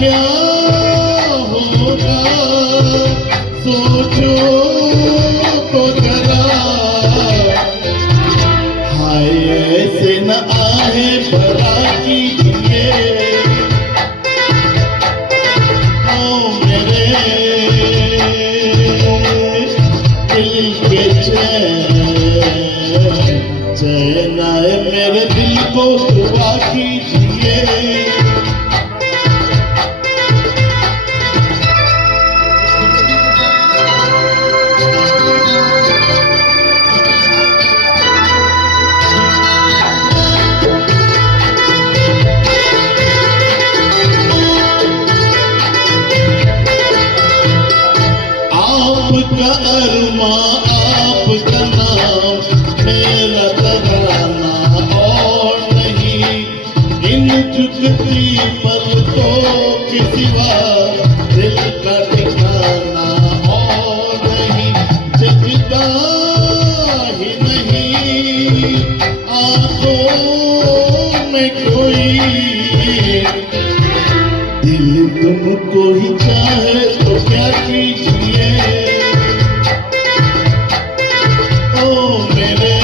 क्या होगा सोचो तो जरा, हाय ऐसे न आए भला कीजिए ओ मेरे दिल के चैन आए मेरे दिल को दुआ कीजिए। आपका अरमा आपका नाम मेरा तराना और नहीं, इन झुकती पलकों के सिवा दिल का ठिकाना और नहीं, जगता ही नहीं आंखों में कोई, दिल तुमको ही चाहे तो क्या कीजिए ओ मेरे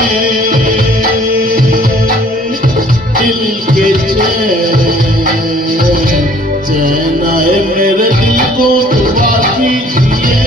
दिल के चैन आए मेरे दिल को दुआ कीजिए।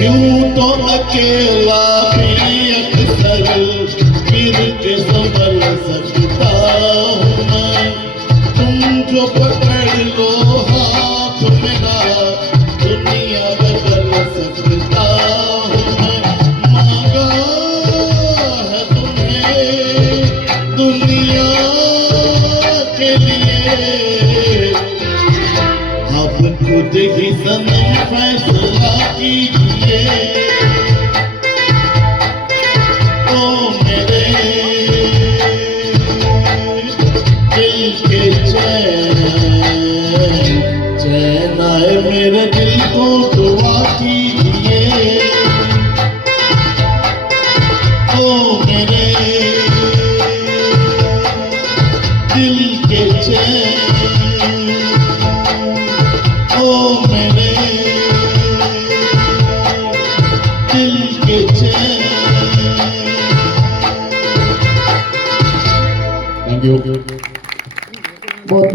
यूं तो अकेला भी अक्सर गिर के संभल सकता हूँ मैं, तुम जो पकड़ लो हाथ मेरा दुनिया बदल सकता हूँ मैं। मांगा है तुम्हें दुनिया के लिए, अब खुद ही सनम फैसला कीजिए ओ मेरे दिल के चैन आए मेरे दिल को दुआ कीजिए ओ मेरे दिल के ओ मेरे दिल के थैंक यू।